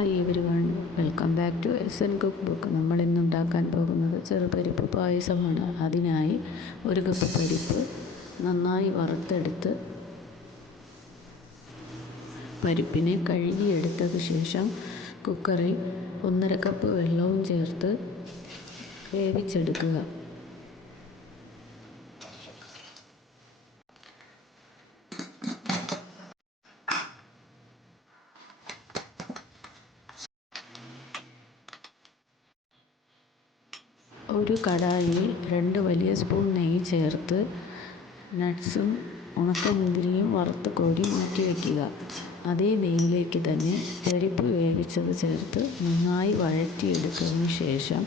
Hi everyone, welcome back to SN cookbook. നമ്മൾ ഇന്ന് ഉണ്ടാക്കാൻ പോകുന്നത് ചെറുപരിപ്പ് പായസമാണ്. അതിനായി 1 കപ്പ് പരിപ്പ് നന്നായി വറുത്തെടുത്ത് പരിപ്പിനെ കഴുകിയെടുത്തതിന് ശേഷം കുക്കറിൽ 1.5 കപ്പ് വെള്ളവും ചേർത്ത് വേവിച്ചെടുക്കുക. ഒരു കടായിൽ 2 വലിയ സ്പൂൺ നെയ്യ് ചേർത്ത് നട്ട്സും ഉണക്കമുന്തിരിയും വറുത്ത് കോരി മാറ്റി വയ്ക്കുക. അതേ നെയ്യിലേക്ക് തന്നെ പരിപ്പ് വേവിച്ചത് ചേർത്ത് നന്നായി വഴറ്റിയെടുത്തതിന് ശേഷം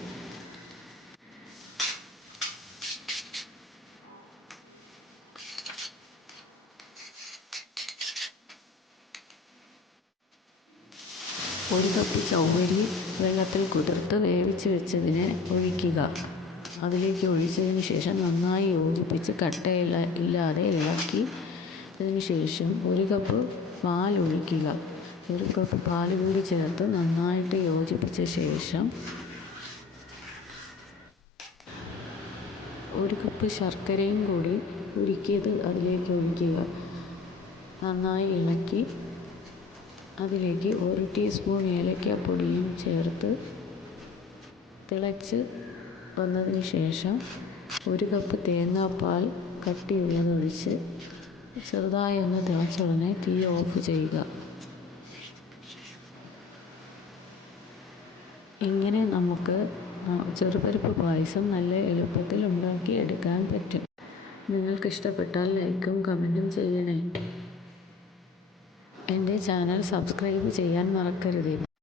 ഒരു കപ്പ് ചവ്വരി വെള്ളത്തിൽ കുതിർത്ത് വേവിച്ച് വെച്ചതിനെ ഒഴിക്കുക. അതിലേക്ക് ഒഴിച്ചതിന് ശേഷം നന്നായി യോജിപ്പിച്ച് കട്ടയില്ലാതെ ഇളക്കിയതിന് ശേഷം 1 കപ്പ് പാൽ ഒഴിക്കുക. 1 കപ്പ് പാൽ കൂടി ചേർത്ത് നന്നായിട്ട് യോജിപ്പിച്ച ശേഷം 1 കപ്പ് ശർക്കരയും കൂടി ഉരുക്കിയത് അതിലേക്ക് ഒഴിക്കുക. നന്നായി ഇളക്കി അതിലേക്ക് 1 ടീസ്പൂൺ ഏലക്കാപ്പൊടിയും ചേർത്ത് തിളച്ച് വന്നതിന് ശേഷം 1 കപ്പ് തേങ്ങാപ്പാൽ കട്ടിയുള്ളതൊഴിച്ച് ചെറുതായി ഒന്ന് തിളച്ചുടനെ തീ ഓഫ് ചെയ്യുക. ഇങ്ങനെ നമുക്ക് ചെറുപരിപ്പ് പായസം നല്ല എളുപ്പത്തിൽ ഉണ്ടാക്കിയെടുക്കാൻ പറ്റും. നിങ്ങൾക്ക് ഇഷ്ടപ്പെട്ടാൽ ലൈക്കും കമൻറ്റും ചെയ്യണേ. എൻ്റെ ചാനൽ സബ്സ്ക്രൈബ് ചെയ്യാൻ മറക്കരുത്.